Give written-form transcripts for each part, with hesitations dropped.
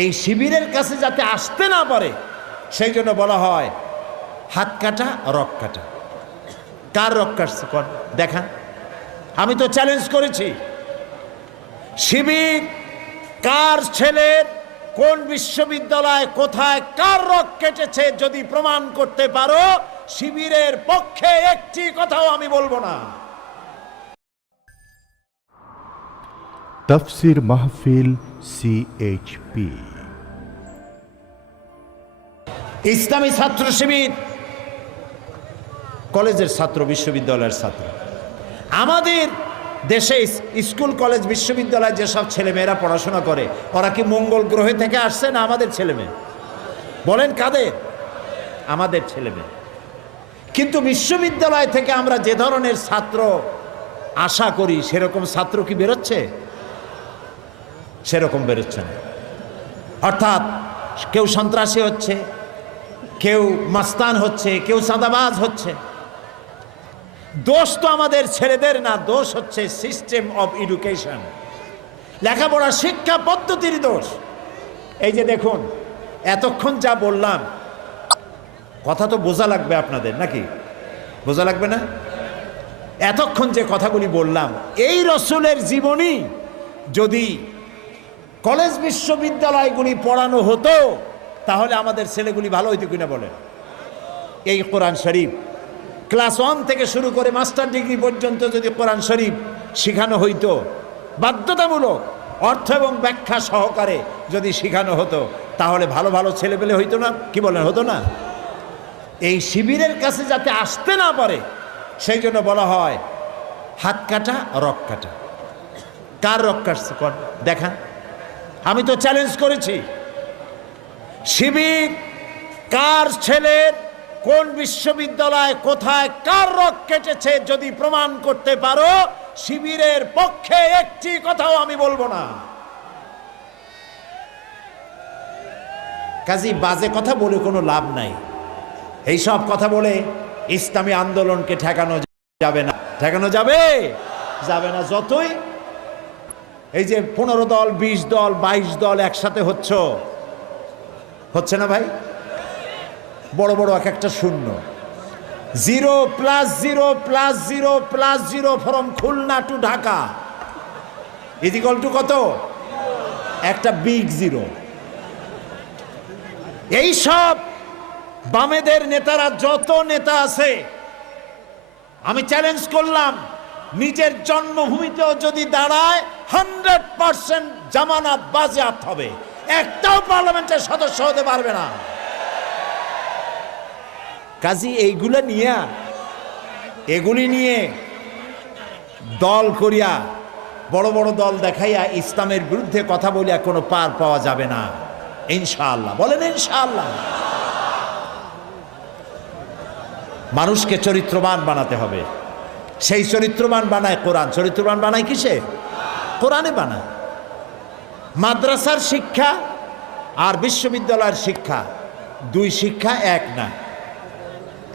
এই শিবিরের কাছে যাতে আসতে না পারে সেই জন্য বলা হয় হাত কাটা রক কাটা। কার রক কাটছে দেখান। আমি তো চ্যালেঞ্জ করেছি, শিবির কার ছেলের কোন বিশ্ববিদ্যালয় কোথায় কার রক কেটেছে যদি প্রমাণ করতে পারো, শিবিরের পক্ষে একটি কথাও আমি বলবো না। তাফসীর মাহফিল CHP ইসলামী ছাত্র শিবির কলেজের ছাত্র, বিশ্ববিদ্যালয়ের ছাত্র। আমাদের দেশে স্কুল কলেজ বিশ্ববিদ্যালয়ে যেসব ছেলেমেয়েরা পড়াশোনা করে ওরা কি মঙ্গল গ্রহে থেকে আসছে না আমাদের ছেলেমেয়ে? বলেন কাদের? আমাদের ছেলেমেয়ে। কিন্তু বিশ্ববিদ্যালয় থেকে আমরা যে ধরনের ছাত্র আশা করি সেরকম ছাত্র কি বেরোচ্ছে? সেরকম বেরোচ্ছে না। অর্থাৎ কেউ সন্ত্রাসী হচ্ছে, কেউ মাস্তান হচ্ছে, কেউ চাঁদাবাজ হচ্ছে। দোষ তো আমাদের ছেলেদের না, দোষ হচ্ছে সিস্টেম অফ এডুকেশন, লেখাপড়া শিক্ষা পদ্ধতির দোষ। এই যে দেখুন, এতক্ষণ যা বললাম কথা তো বোঝা লাগবে আপনাদের, নাকি বোঝা লাগবে না? এতক্ষণ যে কথাগুলি বললাম, এই রসুলের জীবনী যদি কলেজ বিশ্ববিদ্যালয়গুলি পড়ানো হতো তাহলে আমাদের ছেলেগুলি ভালো হইতো কিনা বলেন? এই কোরআন শরীফ ক্লাস 1 থেকে শুরু করে মাস্টার ডিগ্রি পর্যন্ত যদি কোরআন শরীফ শেখানো হইতো, বাধ্যতামূলক অর্থ এবং ব্যাখ্যা সহকারে যদি শেখানো হতো তাহলে ভালো ভালো ছেলেপেলে হইতো না? কি বলেন, হতো না? এই শিবিরের কাছে যাতে আসতে না পারে সেই জন্য বলা হয় হাত কাটা রক কাটা। কার রক কাটছে দেখান। আমি তো চ্যালেঞ্জ করেছি, শিবির কার ছেলের কোন বিশ্ববিদ্যালয় কোথায় কার রক কেটেছে যদি প্রমাণ করতে পারো, শিবিরের পক্ষে একটি কথাও আমি বলবো না। কাজী বাজে কথা বলে কোনো লাভ নাই। এই সব কথা বলে ইসলামী আন্দোলনকে ঠেকানো যাবে না। ঠেকানো যাবে যাবে না। যতই এই যে 15 দল 20 দল 22 দল একসাথে হচ্ছে না ভাই? বড় বড় এক একটা শূন্য, 0 + 0 + 0 + 0 from Khulna to Dhaka equal to কত? একটা বিগ জিরো। এই সব বামেদের নেতারা, যত নেতা আছে, আমি চ্যালেঞ্জ করলাম, নিজের জন্মভূমিতেও যদি দাঁড়ায় 100% জামানত বাজেয়াপ্ত হবে, একটাও পার্লামেন্টের সদস্য হতে পারবে না। কাজী এগুলি নিয়ে দল করিয়া, বড় বড় দল দেখাইয়া ইসলামের বিরুদ্ধে কথা বলিয়া কোনো পার পাওয়া যাবে না ইনশাআল্লাহ। বলেন ইনশাআল্লাহ। মানুষকে চরিত্রবান বানাতে হবে। সেই চরিত্রবান বানায় কোরআন। চরিত্রবান বানায় কিসে? কোরআনে বানায়। মাদ্রাসার শিক্ষা আর বিশ্ববিদ্যালয়ের শিক্ষা, দুই শিক্ষা এক না।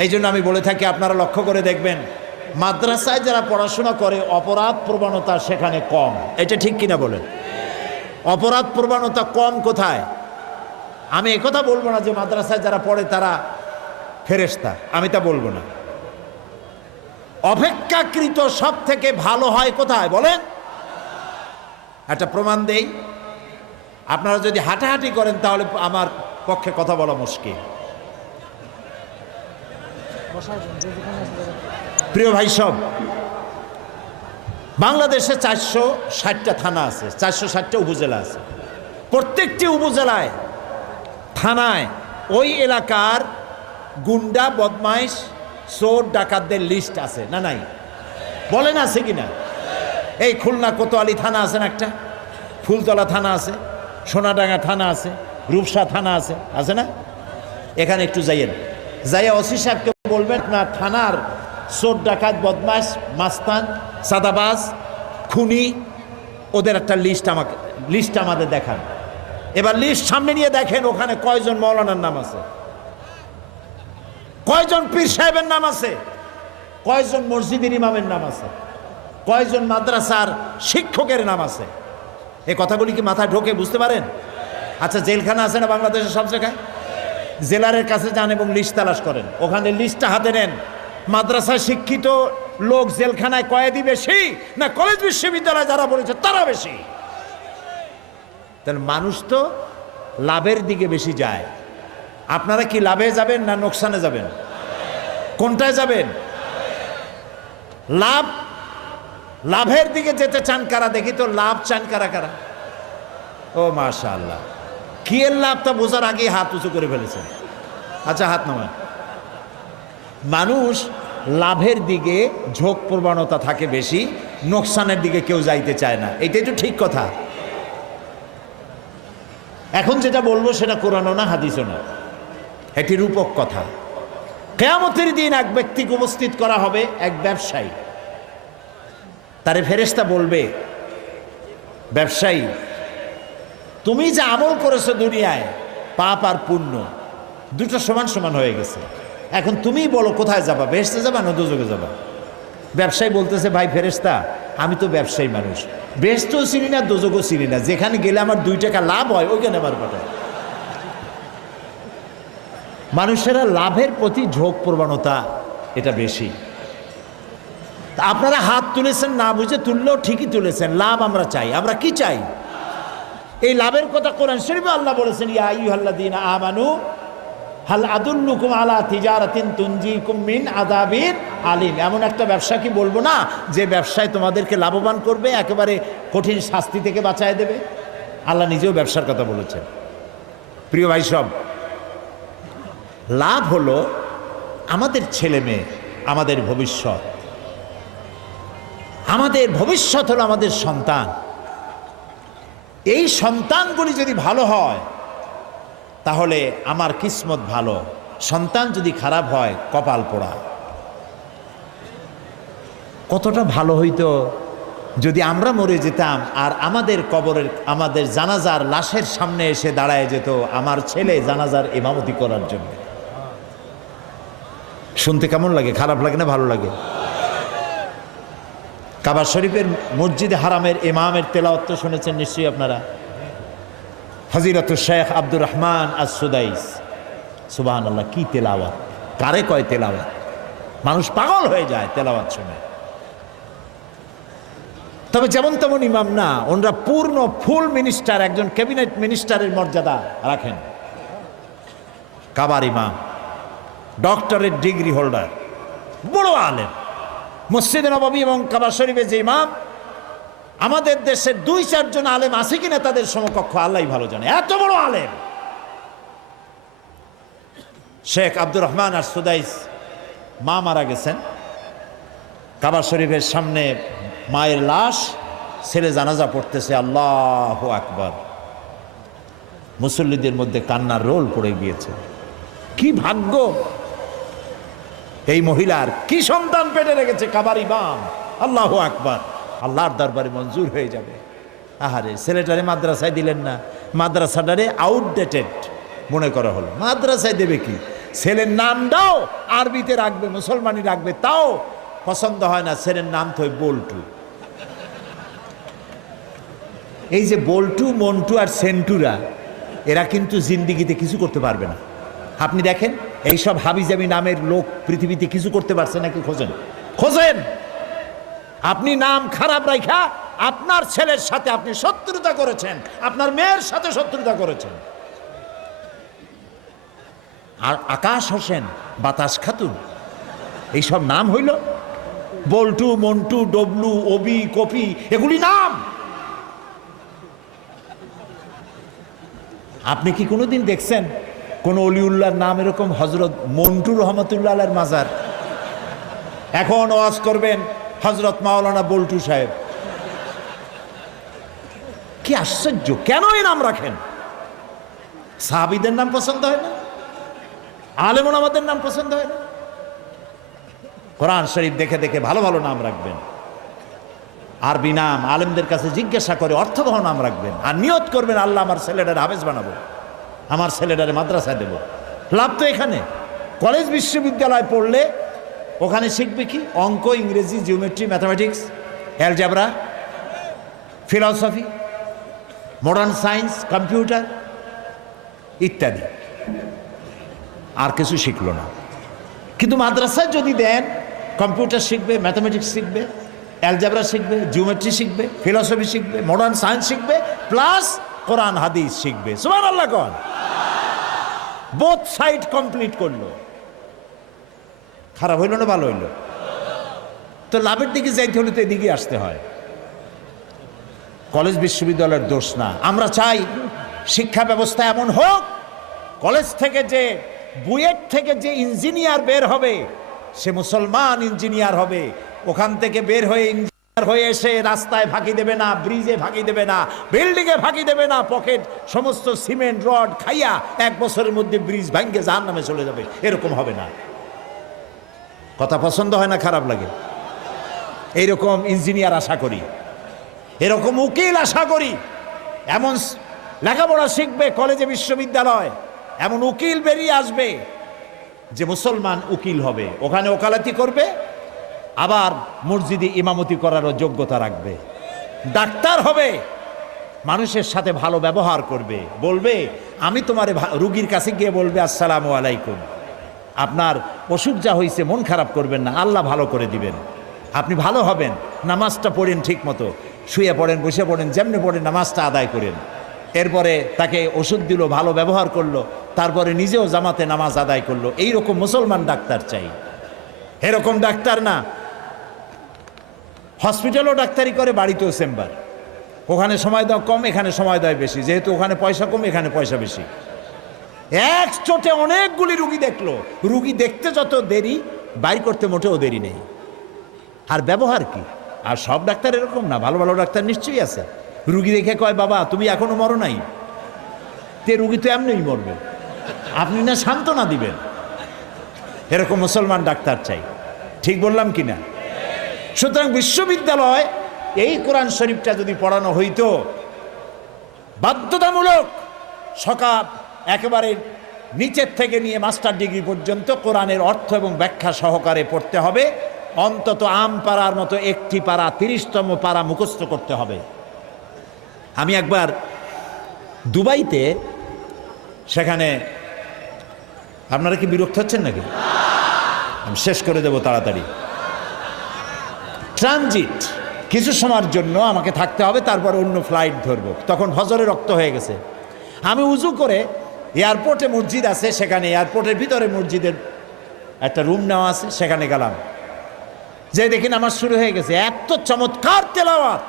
এই জন্য আমি বলে থাকি, আপনারা লক্ষ্য করে দেখবেন, মাদ্রাসায় যারা পড়াশোনা করে অপরাধ প্রবণতা সেখানে কম। এটা ঠিক কিনা বলেন? অপরাধ প্রবণতা কম কোথায়? আমি একথা বলবো না যে মাদ্রাসায় যারা পড়ে তারা ফেরেশতা, আমি তা বলবো না। অপেক্ষাকৃত সব থেকে ভালো হয় কোথায় বলেন? একটা প্রমাণ দেই। আপনারা যদি হাঁটাহাঁটি করেন তাহলে আমার পক্ষে কথা বলা মুশকিল। প্রিয় ভাই সব, বাংলাদেশে 460টা থানা আছে, 460টা উপজেলা আছে। প্রত্যেকটি উপজেলায়, থানায় ওই এলাকার গুন্ডা, বদমাইশ, চোর, ডাকাতদের লিস্ট আছে না নাই? বলেন আছে কিনা? এই খুলনা কোতোয়ালি থানা আছে না একটা, ফুলতলা থানা আছে, সোনাডাঙ্গা থানা আছে, রূপসা থানা আছে না? এখানে একটু যাইয়া ওসি সাহেবকে বলবেন না থানার চোর, ডাকাত, বদমাইশ, মাস্তান, চাঁদাবাজ, খুনি, ওদের একটা লিস্ট আমাদের দেখান। এবার লিস্ট সামনে নিয়ে দেখেন ওখানে কয়জন মৌলানার নাম আছে, কয়জন পীর সাহেবের নাম আছে, কয়জন মসজিদের ইমামের নাম আছে, কয়জন মাদ্রাসার শিক্ষকের নাম আছে। এই কথাগুলি কি মাথায় ঢোকে? বুঝতে পারেন? আচ্ছা, জেলখানা আছে না বাংলাদেশের সব জায়গায়? জেলারের কাছে যান এবং লিস্ট তালাশ করেন, ওখানে লিস্টটা হাতে নেন। মাদ্রাসায় শিক্ষিত লোক জেলখানায় কয়েদি বেশি না কলেজ বিশ্ববিদ্যালয়ে যারা বলেছে তারা বেশি? তাহলে মানুষ তো লাভের দিকে বেশি যায়। আপনারা কি লাভে যাবেন না নোকসানে যাবেন? কোনটায় যাবেন? লাভের দিকে যেতে চান কারা? দেখি তো লাভ চান কারা কারা? ও মাশাআল্লাহ, কি এর লাভটা বোঝার আগে হাত উঁচু করে ফেলেছেন। আচ্ছা, হাত নামান। মানুষ লাভের দিকে ঝোঁক প্রবণতা থাকে বেশি, নোকসানের দিকে কেউ যাইতে চায় না। এটাই তো ঠিক কথা। এখন যেটা বলবো সেটা কোরআনও না হাদিসও না, এটি রূপক কথা। কিয়ামতের দিন এক ব্যক্তিকে উপস্থিত করা হবে, এক ব্যবসায়ী। তারে ফেরেশতা বলবে, ব্যবসায়ী তুমি যে আমল করেছো দুনিয়ায়, পাপ আর পুণ্য দুটো সমান সমান হয়ে গেছে, এখন তুমি বলো কোথায় যাবা, বেহেশতে যাবা না দোজখে যাবা? ব্যবসায়ী বলতেছে, ভাই ফেরেশতা আমি তো ব্যবসায়ী মানুষ, বেহেশতও চিনি না দোজখও চিনি না, যেখানে গেলে আমার 2 টাকা লাভ হয় ওইখানে আমার কথা। মানুষেরা লাভের প্রতি ঝোঁক প্রবণতা এটা বেশি। আপনারা হাত তুলেছেন না বুঝে, তুললেও ঠিকই তুলেছেন। লাভ আমরা চাই। আমরা কি চাই? এই লাভের কথা কোরআন শরীফে আল্লাহ বলেছেন, ইয়া আইয়ুহাল্লাযীনা আমানু হাল আদুল্লুকুম আলা তিজারাতিন তুনজিকুম মিন আযাবিন আলিম। এমন একটা ব্যবসা কি বলবো না যে ব্যবসায় তোমাদেরকে লাভবান করবে, একেবারে কঠিন শাস্তি থেকে বাঁচায় দেবে? আল্লাহ নিজেও ব্যবসার কথা বলেছেন। প্রিয় ভাই সব, লাভ হলো আমাদের ছেলে মেয়ে, আমাদের ভবিষ্যৎ। আমাদের ভবিষ্যৎ হলো আমাদের সন্তান। এই সন্তানগুলি যদি ভালো হয় তাহলে আমার কিসমত ভালো, সন্তান যদি খারাপ হয় কপাল পোড়া। কতটা ভালো হইতো যদি আমরা মরে যেতাম আর আমাদের কবরের, আমাদের জানাজার লাশের সামনে এসে দাঁড়ায় যেত আমার ছেলে জানাজার ইমামতি করার জন্য। শুনতে কেমন লাগে? খারাপ লাগে না ভালো লাগে? কাবা শরীফের মসজিদে হারামের ইমামের তেলাওয়াত তো শুনেছেন নিশ্চয়ই আপনারা। ফজিলাতুল শেখ আব্দুর রহমান আস-সুদাইস, সুবহানাল্লাহ, কি তেলাওয়াত! কারে কয় তেলাওয়াত! মানুষ পাগল হয়ে যায় তেলাওয়াত শুনে। তবে যেমন তেমন ইমাম না, ওনারা পূর্ণ ফুল মিনিস্টার, একজন ক্যাবিনেট মিনিস্টারের মর্যাদা রাখেন। কাবার ইমাম, ডক্টরেট ডিগ্রি হোল্ডার, বড় আলেম। মসজিদে নববী এবং কাবা শরীফে যে ইমাম, আমাদের দেশের 2-4 জন আলেম আছে কিনা তাদের সমকক্ষ আল্লাহই ভালো জানে, এত বড় আলেম। শেখ আব্দুর রহমান আস-সুদাইস মা মারা গেছেন, কাবা শরীফের সামনে মায়ের লাশ, ছেলে জানাজা পড়তেছে, আল্লাহু আকবার। মুসল্লিদের মধ্যে কান্নার রোল পড়ে গিয়েছে। কি ভাগ্য এই মহিলার, কি সন্তান পেটে রেখেছে কাবার ইমাম! আল্লাহু আকবার। আল্লাহর দরবারে মঞ্জুর হয়ে যাবে। আহারে, ছেলেটারে মাদ্রাসায় দিলেন না, মাদ্রাসাটারে আউটডেটেড মনে করা হলো। মাদ্রাসায় দেবে কি? ছেলের নামটাও আরবিতে রাখবে, মুসলমানি রাখবে, তাও পছন্দ হয় না। ছেলের নাম তো বল্টু। এই যে বল্টু, মন্টু আর সেন্টুরা, এরা কিন্তু জিন্দিগিতে কিছু করতে পারবে না। আপনি দেখেন, এইসব হাবিজাবি নামের লোক পৃথিবীতে কিছু করতে পারছে নাকি? খোঁজেন, খোঁজেন। আপনি নাম খারাপ রাখা আপনার ছেলের সাথে আপনি শত্রুতা করেছেন, আপনার মেয়ের সাথে শত্রুতা করেছেন। আর আকাশ হোসেন, বাতাস খাতুন, এইসব নাম হইল বল্টু, মন্টু, ডবলু, ওবি, কপি, এগুলি নাম। আপনি কি কোনোদিন দেখছেন কোন অলিউল্লাহর নাম এরকম? হজরত মন্টু রহমতুল্লাহ আলাইহির মাজার। এখন ওয়াজ করবেন হজরত মাওলানা বল্টু সাহেব। কি আশ্চর্য! কেন এই নাম রাখেন? সাহাবীদের নাম পছন্দ হয় না? আলেম ওলামাদের নাম পছন্দ হয় না? কোরআন শরীফ দেখে দেখে ভালো ভালো নাম রাখবেন। আরবি নাম আলেমদের কাছে জিজ্ঞাসা করে অর্থবহ নাম রাখবেন। আর নিয়ত করবেন, আল্লাহ আমার ছেলেটারে হাফেজ বানাবো, আমার ছেলেটারে মাদ্রাসায় দেব। লাভ তো এখানে। কলেজ বিশ্ববিদ্যালয় পড়লে ওখানে শিখবে কি? অঙ্ক, ইংরেজি, geometry, mathematics, algebra, philosophy, modern science, computer, ইত্যাদি, আর কিছু শিখলো না। কিন্তু মাদ্রাসায় যদি দেন, কম্পিউটার শিখবে, ম্যাথামেটিক্স শিখবে, অ্যালজেব্রা শিখবে, জিওমেট্রি শিখবে, ফিলসফি শিখবে, মডার্ন সায়েন্স শিখবে, প্লাস কোরআন হাদিস শিখবে। সুবহানাল্লাহ কোন, বোথ সাইড কমপ্লিট করলো। খারাপ হইল না ভালো হইল? তো লাভের দিকে যাইতে হলে তো এদিকে আসতে হয়। কলেজ বিশ্ববিদ্যালয়ের দোষ না। আমরা চাই শিক্ষা ব্যবস্থা এমন হোক, কলেজ থেকে যে, বুয়েট থেকে যে ইঞ্জিনিয়ার বের হবে সে মুসলমান ইঞ্জিনিয়ার হবে। ওখান থেকে বের হয়ে ইঞ্জিনিয়ার হয়ে এসে রাস্তায় ফাঁকি দেবে না, ব্রিজে ফাঁকি দেবে না, বিল্ডিংয়ে ফাঁকি দেবে না, পকেট সমস্ত সিমেন্ট রড খাইয়া 1 বছরের মধ্যে ব্রিজ ভাঙ্গে জাহান্নামে চলে যাবে, এরকম হবে না। কথা পছন্দ হয় না, খারাপ লাগে? এইরকম ইঞ্জিনিয়ার আশা করি, এরকম উকিল আশা করি। এমন লেখাপড়া শিখবে কলেজে বিশ্ববিদ্যালয়, এমন উকিল বেরিয়ে আসবে যে মুসলমান উকিল হবে, ওখানে ওকালতি করবে, আবার মসজিদে ইমামতি করারও যোগ্যতা রাখবে। ডাক্তার হবে, মানুষের সাথে ভালো ব্যবহার করবে, বলবে আমি তোমার রুগীর কাছে গিয়ে বলবে আসসালামু আলাইকুম, আপনার অসুখ যা হয়েছে মন খারাপ করবেন না, আল্লাহ ভালো করে দিবেন, আপনি ভালো হবেন, নামাজটা পড়েন ঠিক মতো, শুয়ে পড়েন, বসে পড়েন, যেমনি পড়েন নামাজটা আদায় করেন। এরপরে তাকে ওষুধ দিল, ভালো ব্যবহার করলো, তারপরে নিজেও জামাতে নামাজ আদায় করলো। এইরকম মুসলমান ডাক্তার চাই, এরকম ডাক্তার না হসপিটালও ডাক্তারি করে, বাড়িতেও চেম্বার, ওখানে সময় দেওয়া কম, এখানে সময় দেয় বেশি, যেহেতু ওখানে পয়সা কম, এখানে পয়সা বেশি। এক চোটে অনেকগুলি রুগী দেখলো, রুগী দেখতে যত দেরি, বাইর করতে মোটেও দেরি নেই। আর ব্যবহার কি? আর সব ডাক্তার এরকম না, ভালো ভালো ডাক্তার নিশ্চয়ই আছে। রুগী দেখে কয় বাবা তুমি এখনো মরো নাই, তে রুগী তো এমনিই মরবে, আপনি না সান্ত্বনা দিবেন। এরকম মুসলমান ডাক্তার চাই, ঠিক বললাম কি না? সুতরাং বিশ্ববিদ্যালয় এই কোরআন শরীফটা যদি পড়ানো হইতো, বাধ্যতামূলক সকাল একেবারে নিচের থেকে নিয়ে মাস্টার ডিগ্রি পর্যন্ত কোরআনের অর্থ এবং ব্যাখ্যা সহকারে পড়তে হবে। অন্তত আম পাড়ার মতো একটি পাড়া, 30তম পাড়া মুখস্থ করতে হবে। আমি একবার দুবাইতে, সেখানে, আপনারা কি বিরক্ত হচ্ছেন নাকি? আমি শেষ করে দেব তাড়াতাড়ি। ট্রানজিট, কিছু সময়ের জন্য আমাকে থাকতে হবে, তারপর অন্য ফ্লাইট ধরবো। তখন ফজরে রক্ত হয়ে গেছে। আমি উজু করে, এয়ারপোর্টে মসজিদ আছে, সেখানে এয়ারপোর্টের ভিতরে মসজিদের একটা রুম নেওয়া আছে, সেখানে গেলাম। যে দেখি নামাজ শুরু হয়ে গেছে, এত চমৎকার তেলাওয়াত,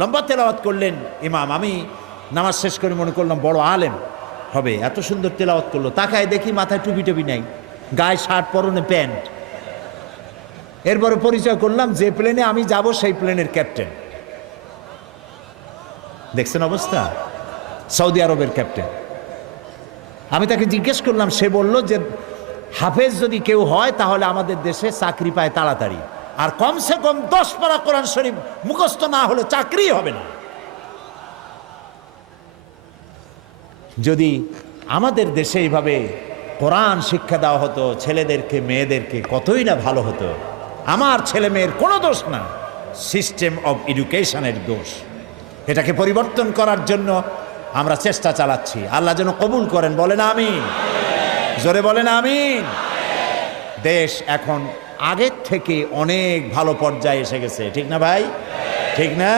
লম্বা তেলাওয়াত করলেন ইমাম। আমি নামাজ শেষ করে মনে করলাম বড় আলেম হবে, এত সুন্দর তেলাওয়াত করলো। তাকায় দেখি মাথায় টুপি টুপি নাই, গায়ে শার্ট, পরনে প্যান্ট। এরপরে পরিচয় করলাম, যে প্লেনে আমি যাব সেই প্লেনের ক্যাপ্টেন। দেখছেন অবস্থা, সৌদি আরবের ক্যাপ্টেন। আমি তাকে জিজ্ঞেস করলাম, সে বলল যে হাফেজ যদি কেউ হয় তাহলে আমাদের দেশে চাকরি পায় তাড়াতাড়ি, আর কমসে কম 10 পারা কোরআন শরীফ মুখস্থ না হলে চাকরি হবে না। যদি আমাদের দেশে এইভাবে কোরআন শিক্ষা দেওয়া হতো ছেলেদেরকে, মেয়েদেরকে, কতই না ভালো হতো। আমার ছেলে মেয়ের কোনো দোষ না, সিস্টেম অফ এডুকেশনের দোষ। এটাকে পরিবর্তন করার জন্য আমরা চেষ্টা চালাচ্ছি। আল্লাহ যেন কবুল করেন, বলেন আমিন, জোরে বলেন আমিন। দেশ এখন আগের থেকে অনেক ভালো পর্যায়ে এসে গেছে, ঠিক না ভাই? ঠিক না?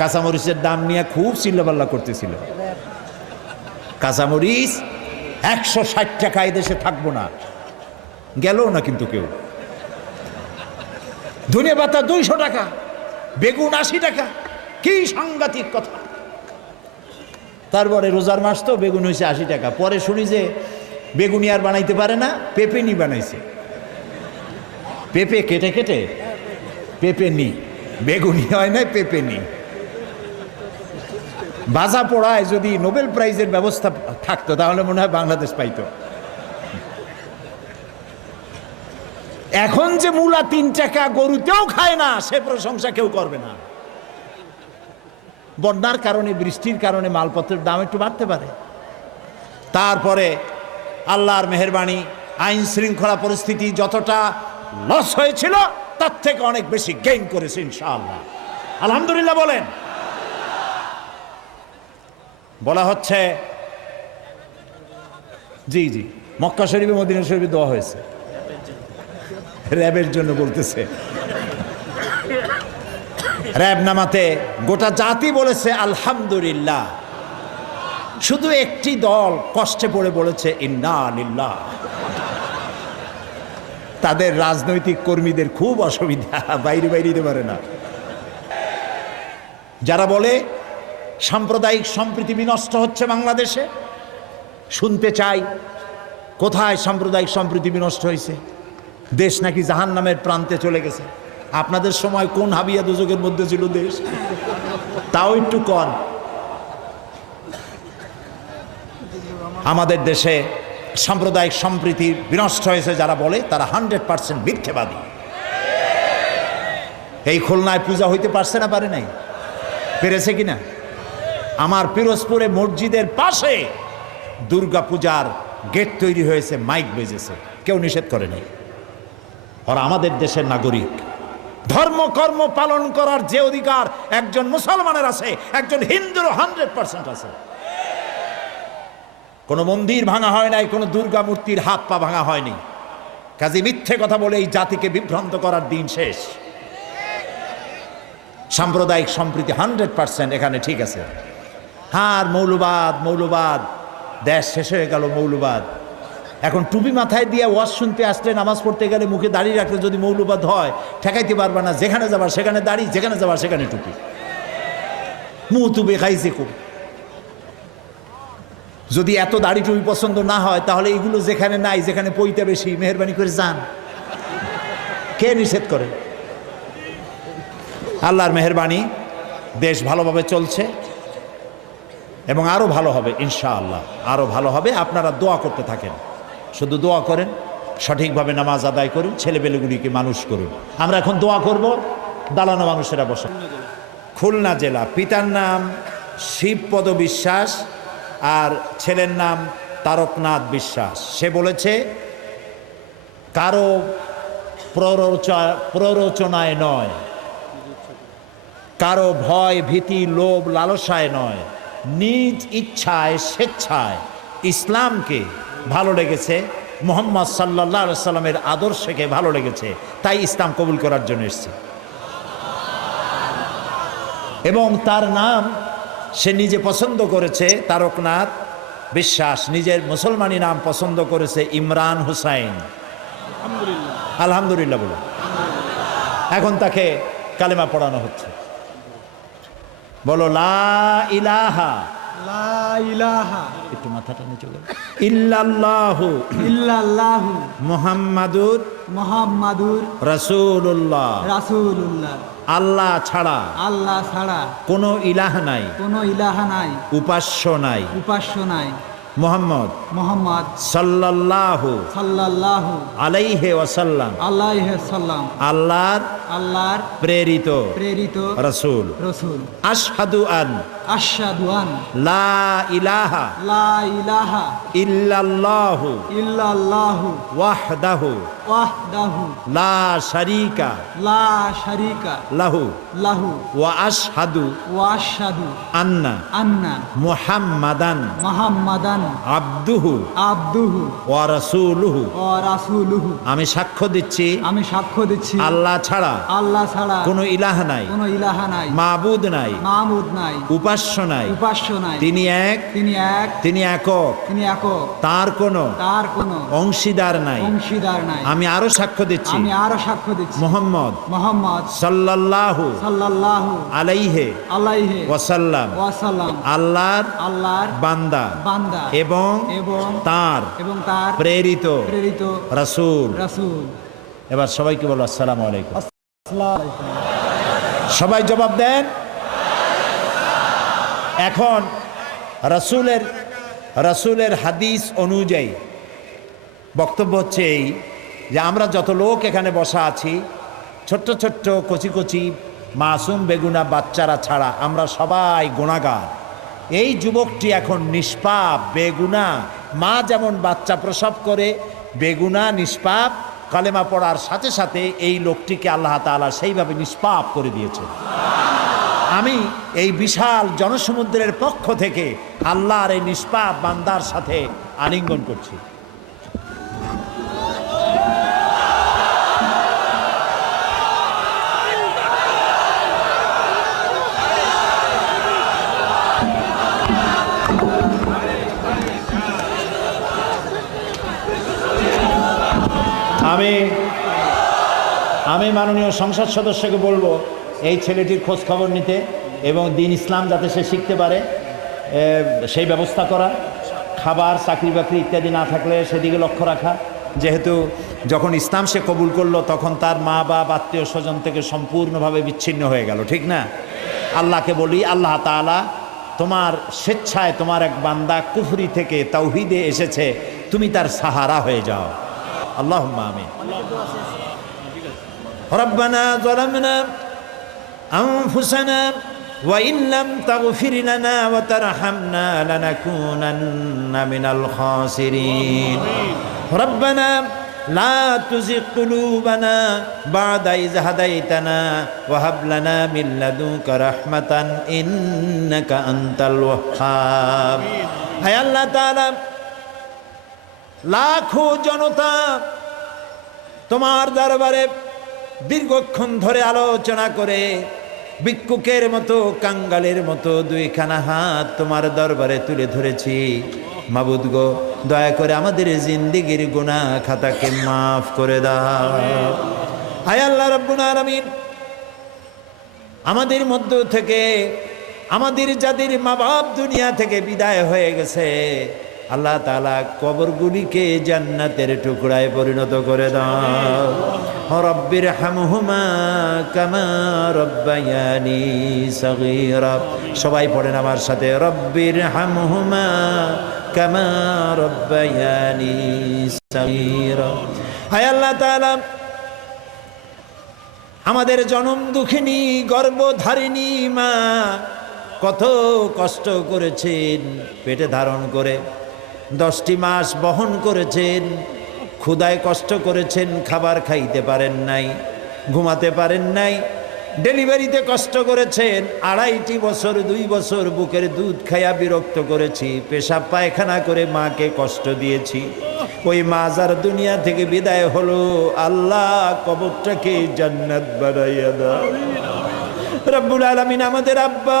কাঁচামরিচের দাম নিয়ে খুব চিল্লাপাল্লা করতেছিল। কাঁচামরিচ 160 টাকা এই দেশে থাকবো না, গেল না কিন্তু কেউ। ধনিয়া পাতা 200 টাকা, বেগুন 80 টাকা, কি সাংঘাতিক কথা। তারপরে রোজার মাস তো বেগুন হয়েছে 80 টাকা। পরে শুনি যে বেগুনি আর বানাইতে পারে না, পেঁপেনি বানাইছে। পেঁপে কেটে কেটে পেঁপেনি, বেগুনি হয় না, পেঁপেনি। ভাজা পোড়ায় যদি নোবেল প্রাইজের ব্যবস্থা থাকতো তাহলে মনে হয় বাংলাদেশ পাইতো। এখন যে মূলা 3 টাকা, গরুতেও খায় না, সে প্রশংসা কেউ করবে না। বন্যার কারণে, বৃষ্টির কারণে মালপত্রের দাম একটু বাড়তে পারে। তারপরে আল্লাহর মেহেরবানি, আইন শৃঙ্খলা পরিস্থিতি যতটা লস হয়েছিল তার থেকে অনেক বেশি গেইন করেছে ইনশাআল্লাহ। আলহামদুলিল্লাহ বলেন। বলা হচ্ছে জি জি, মক্কা শরীফে মদিনা শরীফে দোয়া হয়েছে। র্যাবের জন্য বলতেছে, র্যাব নামাতে গোটা জাতি বলেছে আলহামদুলিল্লাহ, শুধু একটি দল কষ্টে পড়ে বলেছে ইন্না লিল্লাহ। তাদের রাজনৈতিক কর্মীদের খুব অসুবিধা, বাইরে দিতে পারে না। যারা বলে সাম্প্রদায়িক সম্প্রীতি বিনষ্ট হচ্ছে বাংলাদেশে, শুনতে চাই কোথায় সাম্প্রদায়িক সম্প্রীতি বিনষ্ট হয়েছে? দেশ নাকি জাহান্নামের প্রান্তে চলে গেছে। আপনাদের সময় কোন হাবিয়া দুজকের মধ্যে ছিল দেশ? তাও একটু কন। আমাদের দেশে সাম্প্রদায়িক সম্প্রীতি বিনষ্ট হয়েছে যারা বলে, তারা 100% মিথ্যেবাদী। এই খুলনায় পূজা হইতে পারছে না, পারে নাই? পেরেছে কিনা? আমার পিরোজপুরে মসজিদের পাশে দুর্গা পূজার গেট তৈরি হয়েছে, মাইক বেজেছে, কেউ নিষেধ করে নাই। আর আমাদের দেশের নাগরিক, ধর্ম কর্ম পালন করার যে অধিকার একজন মুসলমানের আছে, একজন হিন্দুরও 100% আছে। কোনো মন্দির ভাঙা হয় নাই, কোনো দুর্গা মূর্তির হাত পা ভাঙা হয়নি। কাজে মিথ্যে কথা বলে এই জাতিকে বিভ্রান্ত করার দিন শেষ। সাম্প্রদায়িক সম্প্রীতি 100% এখানে ঠিক আছে। আর মৌলবাদ, দেশ শেষ হয়ে গেল মৌলবাদ। এখন টুপি মাথায় দিয়ে ওয়াজ শুনতে আসলে, নামাজ পড়তে গেলে মুখে দাঁড়িয়ে রাখলে যদি মৌলবাদ হয়, ঠেকাইতে পারবে না। যেখানে যাবার সেখানে দাড়ি, যেখানে যাবার সেখানে টুপি, মুহ তুবে খাইছে খুব। যদি এত দাড়ি টুপি পছন্দ না হয়, তাহলে এগুলো যেখানে নাই, যেখানে পইতে বেশি, মেহরবানি করে যান। কে নিষেধ করে? আল্লাহর মেহরবানি, দেশ ভালোভাবে চলছে এবং আরো ভালো হবে ইনশাআল্লাহ, আরো ভালো হবে। আপনারা দোয়া করতে থাকেন, শুধু দোয়া করেন, সঠিকভাবে নামাজ আদায় করুন, ছেলেপেলেগুলিকে মানুষ করুন। আমরা এখন দোয়া করব। দালানো মানুষেরা বসে। খুলনা জেলা, পিতার নাম শিবপদ বিশ্বাস আর ছেলের নাম তারকনাথ বিশ্বাস। সে বলেছে কারো প্ররোচনায় নয়, কারো ভয় ভীতি লোভ লালসায় নয়, নিজ ইচ্ছায় স্বেচ্ছায় ইসলামকে ভালো লেগেছে, মুহাম্মদ সাল্লাল্লাহু আলাইহি সাল্লামের আদর্শকে ভালো লেগেছে, তাই ইসলাম কবুল করার জন্য এসেছে। এবং তার নাম সে নিজে পছন্দ করেছে তারকনাথ বিশ্বাস, নিজের মুসলমানি নাম পছন্দ করেছে ইমরান হুসাইন। আলহামদুলিল্লাহ বলে এখন তাকে কালেমা পড়ানো হচ্ছে। বলো লা ইলাহা, লা ইলাহা, একটু মাথাটা নিচু করো, ইল্লাল্লাহু, ইল্লাল্লাহু, মুহাম্মাদুর, মুহাম্মাদুর রাসূলুল্লাহ, রাসূলুল্লাহ। আল্লাহ ছাড়া, আল্লাহ ছাড়া কোনো ইলাহ নাই, কোনো ইলাহা নাই, উপাস্য নাই, উপাস্য নাই। মুহাম্মদ মুহাম্মদ সাল্লাল্লাহু সাল্লাল্লাহু আলাইহি ওয়াসাল্লাম আলাইহি সাল্লাম আল্লাহর প্রেরিত প্রেরিত রাসূল। রাসূল। আশহাদু আন আশহাদু আন লা ইলাহা লা ইলাহা ইল্লাল্লাহু ইল্লাল্লাহু ওয়াহদাহু ওয়াহদাহু লা শারীকা লা শারীকা লাহু লাহু ওয়া আশহাদু ওয়া আশহাদু আন্না আন্না মুহাম্মাদান মুহাম্মাদান আবদুহু আবদুহু ওয়া রাসূলুহু। ওয়া রাসূলুহু। আমি সাক্ষ্য দিচ্ছি, আমি সাক্ষ্য দিচ্ছি, আল্লাহ ছাড়া আল্লাহ ছাড়া কোনো ইলাহ নাই, কোনো ইলাহা নাই, মাবুদ নাই, মাবুদ নাই, উপাস্য নাই, উপাস্য নাই। তিনি এক, তিনি এক, তিনি একক, তিনি একক, তার কোনো তার কোনো অংশীদার নাই। অংশীদার নাই। আমি আরো সাক্ষ্য দিচ্ছি, আমি আরো সাক্ষ্য দিচ্ছি, মুহাম্মদ মুহাম্মদ সাল্লাল্লাহু সাল্লাল্লাহু আলাইহি আলাইহি ওয়াসাল্লাম ওয়াসাল্লাম আল্লাহর বান্দা বান্দা এবং তার প্রেরিত রাসূল। এবার সবাইকে বলো আসসালামু আলাইকুম। সবাই জবাব দেন। এখন রাসূলের হাদিস অনুযায়ী বক্তব্য হচ্ছে এই যে আমরা যত লোক এখানে বসা আছি, ছোট্ট ছোট্ট কচি কচি মাসুম বেগুনা বাচ্চারা ছাড়া আমরা সবাই গুনাহগার। এই যুবকটি এখন নিষ্পাপ, বেগুনা। মা যেমন বাচ্চা প্রসব করে বেগুনা নিষ্পাপ, কালেমা পড়ার সাথে সাথে এই লোকটিকে আল্লাহ তাআলা সেইভাবে নিষ্পাপ করে দিয়েছে। আমি এই বিশাল জনসমুদ্রের পক্ষ থেকে আল্লাহর এই নিষ্পাপ বান্দার সাথে আলিঙ্গন করছি। আমি মাননীয় সংসদ সদস্যকে বলবো এই ছেলেটির খোঁজ খবর নিতে এবং দিন ইসলাম যাতে সে শিখতে পারে সেই ব্যবস্থা করা, খাবার চাকরি বাকরি ইত্যাদি না থাকলে সেদিকে লক্ষ্য রাখা। যেহেতু যখন ইসলাম সে কবুল করলো তখন তার মা বাপ আত্মীয় স্বজন থেকে সম্পূর্ণভাবে বিচ্ছিন্ন হয়ে গেল, ঠিক না? আল্লাহকে বলি, আল্লাহ তাআলা তোমার স্বেচ্ছায় তোমার এক বান্দা কুফরি থেকে তাওহীদে এসেছে, তুমি তার সাহারা হয়ে যাও। আল্লাহুম্মা আমিন। রব্বানা যালামনা আনফুসানা ওয়া ইন লাম তাগফির লানা ওয়া তারহামনা লানাকুনান্না মিনাল খাসিরিন। রব্বানা লা তুযিগ কুলুবানা বা'দা ইয হাদাইতানা ওয়া হাব লানা মিন লাদুনকা রাহমাতান ইন্নাকা আনতাল ওয়াহ্হাব। হে আল্লাহ তাআলা, লাখো জনতা তোমার দরবারে দীর্ঘক্ষণ ধরে আলোচনা করে ভিক্ষুকের মতো, কাঙ্গালের মতো দুইখানা হাত তোমার দরবারে তুলে ধরেছি। মাবুদ গো, দয়া করে আমাদের জিন্দেগির গুনাহ খাতাকে মাফ করে দাও। হায় আল্লাহ রাব্বুল আলামিন, আমাদের মধ্য থেকে আমাদের যাদের মা বাপ দুনিয়া থেকে বিদায় হয়ে গেছে, আল্লাহ তাআলা কবরগুলিকে জান্নাতের টুকরায় পরিণত করে দাও। রব্বির হামহুমা কামা রব্বায়ানি সগীরা। সবাই পড়েন আমার সাথে, রব্বির হামহুমা কামা রব্বায়ানি সগীরা। হায় আল্লাহ তাআলা, আমাদের জনম দুঃখিনী গর্ভধারিণী মা কত কষ্ট করেছেন, পেটে ধারণ করে 10টি মাস বহন করেছেন, ক্ষুধায় কষ্ট করেছেন, খাবার খাইতে পারেন নাই, ঘুমাতে পারেন নাই, ডেলিভারিতে কষ্ট করেছেন, 2.5 বছর 2 বছর বুকের দুধ খাইয়া বিরক্ত করেছি, পেশাব পায়খানা করে মাকে কষ্ট দিয়েছি। ওই মা যার দুনিয়া থেকে বিদায় হলো, আল্লাহ কবরটাকে জান্নাত বানাইয়া দাও। রব্বুল আলামিন, আমাদের আব্বা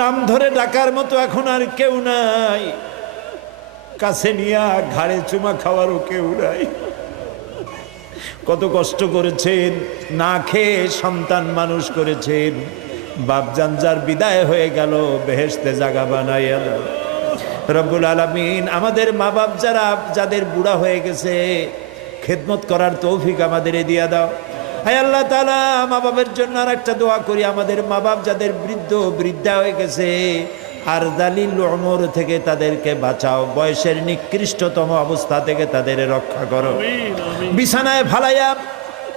নাম ধরে ডাকার মতো এখন আর কেউ নাই, কাছে নিয়া ঘাড়ে চুমা খাওয়ারও কেউ নাই। কত কষ্ট করেছেন, না খেয়ে সন্তান মানুষ করেছেন। বাপজান যার বিদায় হয়ে গেল, বেহেশতে জায়গা বানাইয়া দাও। রব্বুল আলামিন, আমাদের মা বাপ যাদের বুড়া হয়ে গেছে, খেদমত করার তৌফিক আমাদের দিয়া দাও। হায় আল্লাহ তাআলা, মা বাবার জন্য আর একটা দোয়া করি, আমাদের মা বাপ যাদের বৃদ্ধা হয়ে গেছে, আর দালিল উমর থেকে তাদেরকে বাঁচাও, বয়সের নিকৃষ্টতম অবস্থা থেকে তাদের রক্ষা করো। বিছানায় ফালাইয়া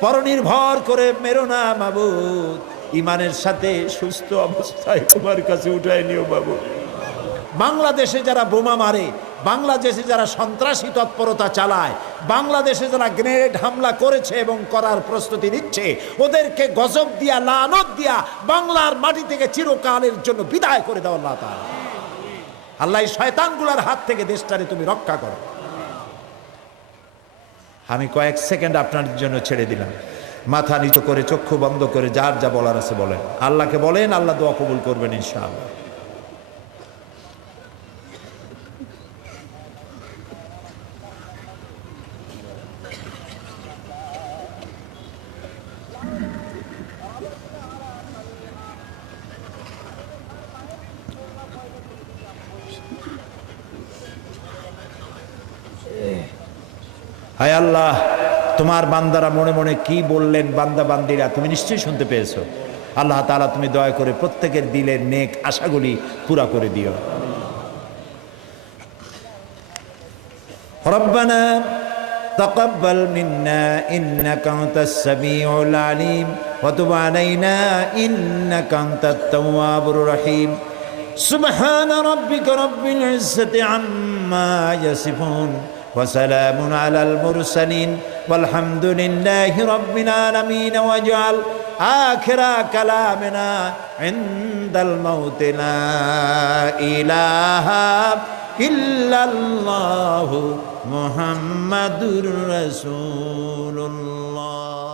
পরনির্ভর করে মেরো না মাবুদ, ইমানের সাথে সুস্থ অবস্থায় তোমার কাছে উঠায় নিও মাবুদ। বাংলাদেশে যারা বোমা মারে, বাংলাদেশে যারা সন্ত্রাসী তৎপরতা চালায়, বাংলাদেশে যারা গ্রেনেড হামলা করেছে এবং করার প্রস্তুতি নিচ্ছে, ওদেরকে গজব দিয়া, লানত দিয়া বাংলার মাটি থেকে চিরকালের জন্য বিদায় করে দাও আল্লাহ তাআলা। আল্লাহ এই শয়তানগুলোর হাত থেকে দেশটারে তুমি রক্ষা করো। আমি কয়েক সেকেন্ড আপনার জন্য ছেড়ে দিলাম। মাথা নিচু করে, চক্ষু বন্ধ করে, যার যা বলার আছে বলেন। আল্লাহকে বলেন, আল্লাহ দোয়া কবুল করবেন ইনশাআল্লাহ। হায় আল্লাহ, তোমার বান্দারা মনে মনে কি বললেন, বান্দা বান্দিরা তুমি নিশ্চয়ই শুনতে পেয়েছো। আল্লাহ তাআলা, তুমি দয়া করে প্রত্যেকের দিলের নেক আশাগুলি পুরা করে দিও। রব্বানা তাকাব্বাল মিন্না ইন্নাকা আনতাস সামিউল আলিম ওয়া তুব আলাইনা ইন্নাকা আনতাত তাওয়াবুর রহিম। সুবহান রাব্বিকা রাব্বিল ইজ্জাতি আম্মা ইয়াসিফুন وسلام على المرسلين والحمد لله رب العالمين واجعل آخر كلامنا عند الموت لا إله إلا الله محمد رسول الله